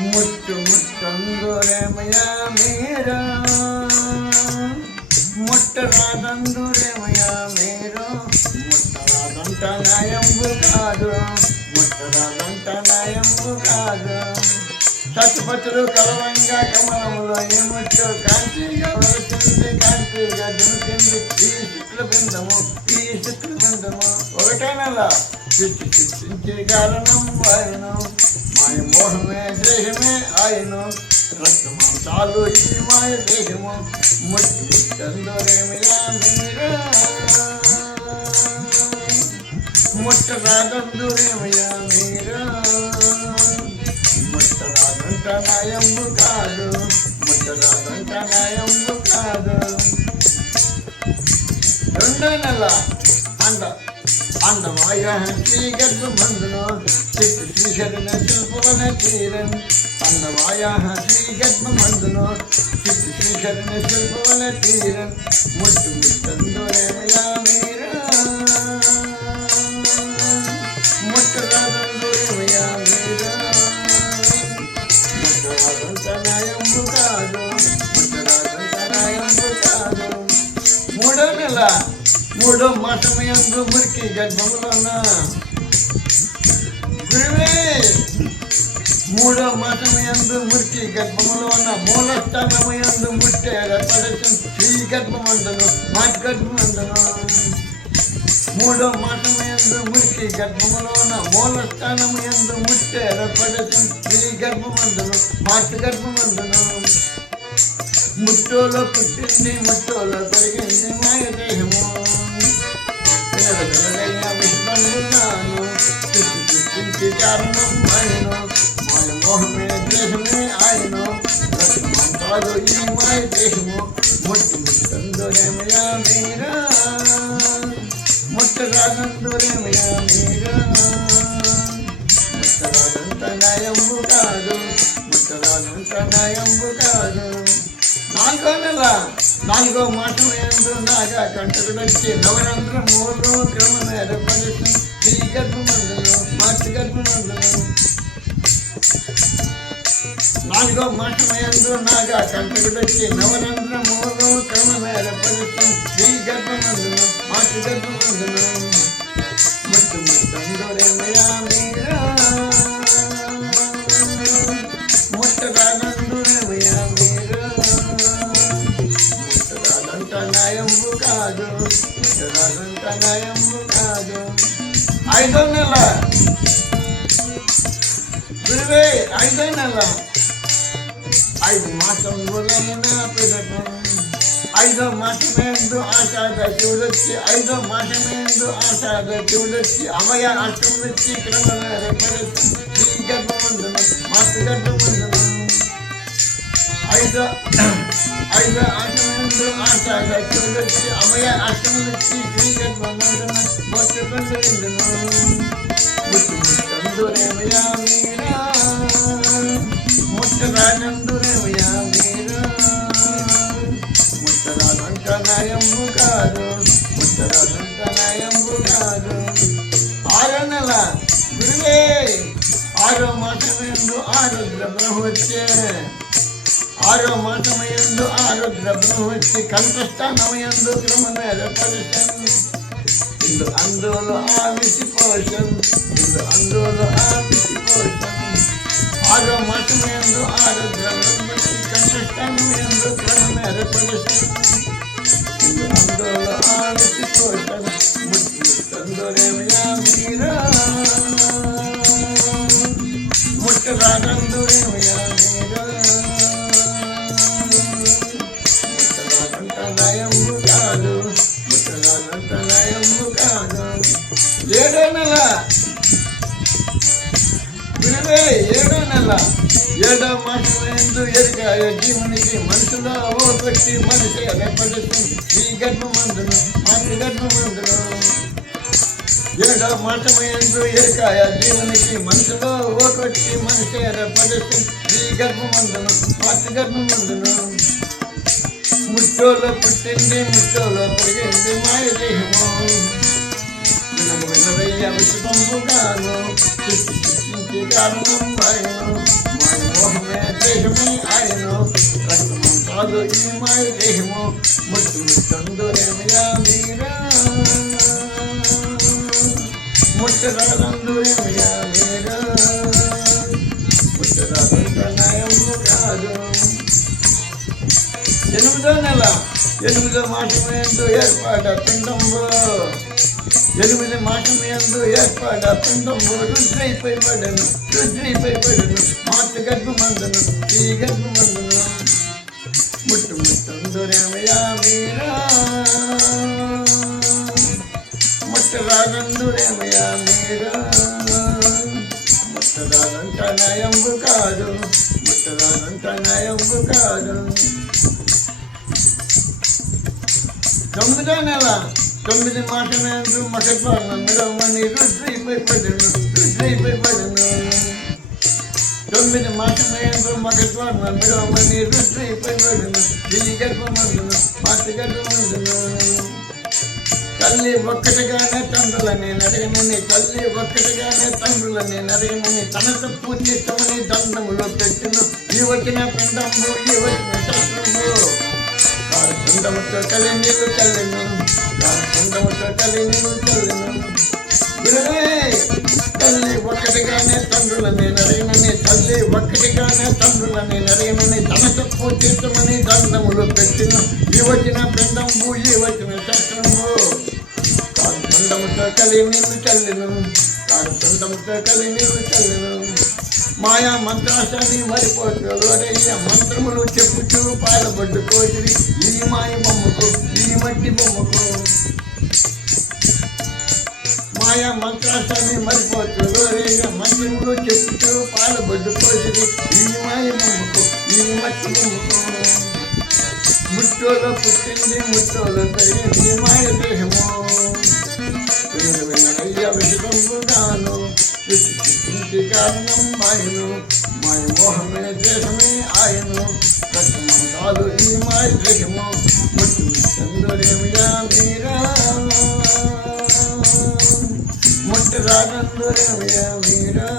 ముట్టు ముట్టందురేమయ్యా మీరు, ముట్టరాదందురేమయ్యా మీరు, ముట్టరాదంట నయంబు కాదు, ముట్టరాదంట నయంబు కాదు. సత్పతులు కలవంగా కమలంలో ఈ ముట్టు కాంతిగా వలసింది, కాంతిగా దుమికింది ఈ శుక్లబిందము, ఈ శుక్లబిందము. ఒకటేనలా పిచ్చి పిచ్చించే కారణం ఆయన, మాయ మోహమే దేహమే ఆయన, రక్తమాంసాలు ఈ మాయ దేహము. ముట్టు ముట్టందురేమయ్యా మీరు, ముట్టరాదందురేమయ్యా మీరు, ముట్టరాదంట నయంబు కాదు, ముట్టరాదంట నయంబు కాదు. రెండో నెల అందమాయ శ్రీ గర్భమందును చిత్తు శ్రీశరణ శిల్పవన తీరన్, అందమాయ శ్రీ గర్భమందును చిత్తు శ్రీశరణ శిల్పవన తీరన్. ముట్టు ముట్టందురేమయ్యా మీరు, ముట్టరాదందురేమయ్యా మీరు, ముట్టరాదంట నయంబు కాదు, ముట్టరాదంట నయంబు కాదు. మూడో నెల మూడో మాసమయందు మురికి గర్భములోన గురువే, మూడో మాసమయందు మురికి గర్భములోన మూలస్థానమయందు ముట్టేర పడసం శ్రీ గర్భమందును మాటి గర్భమందును. మూడో మాసమయందు మురికి గర్భములోన మూలస్థానమయందు ముట్టేర పడసం శ్రీ గర్భమందును మాటి గర్భమందును. ముట్టోలో పుట్టింది ముట్టోలో పెరిగింది మాయ దేహము, విశ్వమున్నాను సృష్టించి కారణం ఆయన, మాయ మోహమే దేహమే ఆయన, రత్నమంతాలు ఈ మాయ దేహము. ముట్టు ముట్టందురేమయ్యా మీరా, ముట్టరాదందురేమయ్యా మీరా, ముట్టరాదంట నయంబు కాదు, ముట్టరాదంట నయంబు కాదు. నాలుగో నెల నాలుగో మాసమయందు నాగా కంటకుడొచ్చి నవరంధ్రములు క్రమమేర పడసం శ్రీ గర్భమందును మాటి గర్భమందును. నాలుగో మాసమయందు నాగా కంటకుడొచ్చి నవరంధ్రములు క్రమమేర పడసం శ్రీ గర్భమందును మాటి గర్భమందును. ముట్టు ముట్టందురేమయ్యా మీరా, ముట్టరాదందురేమయ్యా మీరు, ముట్టరాదంట నయంబు కాదు, ముట్టరాదంట నయంబు కాదు. ఐదో నెల గురువే, ఐదో నెల 5 మాసములైన పిదప, ఐదో మాసమేందు ఆషాఢ శివులొచ్చి, ఐదో మాసమేందు ఆషాఢ శివులొచ్చి అమయ అష్టములొచ్చి క్రమమేర పడసం శ్రీ గర్భమందును మాతృ గర్భమందును. ఐదో ఆశమందు ఆషాఢ శివులొచ్చి అమయ అష్టములొచ్చి శ్రీ గర్భమందున మోసపందును. ముట్టు ముట్టందురేమయ్యా మీరా, ముట్టరాదందురేమయ్యా మీరు, ముట్టరాదంట నయంబు కాదు, ముట్టరాదంట నయంబు కాదు. ఆరో నెల గురువే, ఆరో మాసమయందు ఆరుద్ర బ్రహ్మ వచ్చే, ఆరో మాసమయందు ఆరుద్ర బ్రహ్మ వచ్చి కంఠస్థానమయందు క్రమమేర పడసం ఇందు అందులో ఆవిసి పోషం, ఇందు అందులో ఆవిసి పోషం. ఆరో మాసమయందు ఆరుద్ర బ్రహ్మ వచ్చి కంఠస్థానమయందు క్రమమేర పడసం ఇందు అందులో ఆవిసి పోషం. ముట్టు ముట్టందురేమయ్యా మీరా, ముట్టరాదందురేమయ్యా మీరా, ముట్టరాదంట నయంబు కాదు, ముట్టరాదంట నయంబు కాదు. ఏడో నెల గురువే, ఏడో నెల ఏడో మాసమయందు ఎరుగాయ జీవునికి మనసులో ఓ పెట్టి మనిషి పడసం శ్రీ గర్భమందును మాతృ గర్భమందును. ఏడో మాసమయందు ఎరుకాయ జీవునికి మనసులో ఓ కొట్టి మనిషి పడసం శ్రీ గర్భమందును మాతృ గర్భమందును. ముట్టోలో పుట్టింది ముట్టోలో పెరిగింది మాయ దేహము, వినదయ్య విశ్వంబుగాను సృష్టించి కారణం ఆయన, మాయ మోహమే దేహమే ఆయను రక్తమంతాలు ఈ మాయ దేహము ముట్టు ముట్టందురేమయా మీరా ముట్టరాలందురేమయా మీరా ముట్టరాలంత నయము కాదు. 8వ నెల 8వ మాసమందు ఏర్పాట పిండంబు 8 మాసమందు ఏర్పాట పిండంబు రుద్రైపై పడను మాత గర్భమందును ఈ గర్భమందును ముట్టు ముట్టందురేమయా మీరా ముట్టరాగందురేమయా మీరా ముట్టరాలంట నయంబు కాదు ముట్టరాలంట నయంబు కాదు. 9వ నెల 9 మాసమందు మగద్వారం మిడవమని రుద్రైపై పడను 9 మాసమందు మగద్వారం మిడవమని రుద్రైపై పడను ఈ గర్భమందును మాత గర్భమందును తల్లి ఒక్కటిగానే తండ్రులని నడగనని తల్లి ఒక్కటిగానే తండ్రులని నడగనని తన తప్పు చిత్తమని దండములో పెట్టిను ఈ వచ్చిన పిండము ఈ వచ్చిన శస్త్రము కారపిండముతో కలి నీళ్ళు చల్లెను కారపిండముతో కలి నీళ్ళు చల్లెను. తల్లి ఒక్కటిగానే తండ్రులని నడగనని తల్లి ఒక్కటిగానే తండ్రులని నడగనని తన తప్పు చిత్తమని దండములో పెట్టిను ఈ వచ్చిన పిండము ఈ వచ్చిన శస్త్రము కారపిండముతో కలి నీళ్ళు చల్లెను కారపిండముతో కలి నీళ్ళు చల్లెను. మాయా మంత్రాశాన్ని మరిపోతురయ్య మంత్రములు చెప్పుచూ పాలబడ్డు కోసిరి ఈ మాయ బొమ్మకు ఈ మట్టి బొమ్మకు మాయా మంత్రాశాన్ని మరిపోతురయ్య మంత్రములు చెప్పుచూ పాలబడ్డు కోసిరి ఈ మాయ బొమ్మకు ఈ మట్టి బొమ్మకు ముట్టోలో పుట్టింది ముట్టోలో పెరిగింది మాయ దేహము వినయ్య విషితంబుగాను సృష్టించి కారణం మాయను మాయ మోహమే దేశమే ఆయను రక్తమంతాలు ఈ మాయ దేశము ముట్టు చందురేమయా మీరా ముట్టరాగందురేమయా మీరా